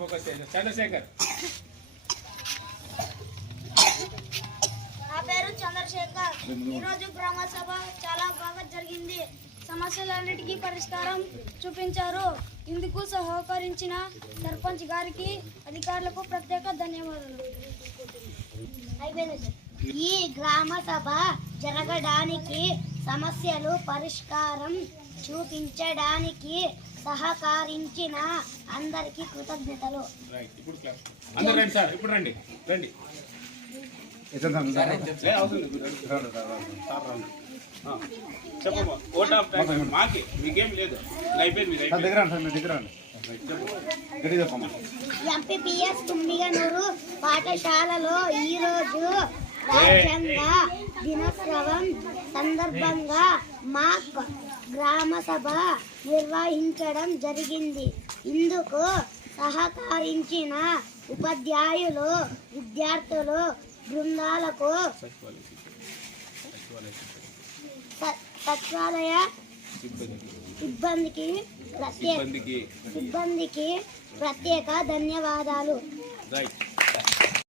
Focus చేయండి. చంద్రశేఖర్. నా పేరు చంద్రశేఖర్. ఈరోజు గ్రామ సభ చాలా బాగా జరిగింది. సమస్యలన్నిటికీ పరిష్కారం చూపించారు. ఇందుకు సహకరించిన సర్పంచ్ గారికి, అధికారులకు ప్రత్యేక ధన్యవాదాలు. ఈ గ్రామ సభ జరగడానికి, సమస్యలు పరిష్కారం చూపించడానికి సహకరించిన అందరికీ కృతజ్ఞతలు. ఎంపీపీఎస్ తుమ్మిగనూరు పాఠశాలలో ఈరోజు రాజ్యాంగ దినోత్సవం సందర్భంగా మాక్ గ్రామ సభ నిర్వహించడం జరిగింది. ఇందుకు సహకరించిన ఉపాధ్యాయులు, విద్యార్థులు బృందాలకు, సచివాలయ సిబ్బందికి ప్రత్యేక ధన్యవాదాలు.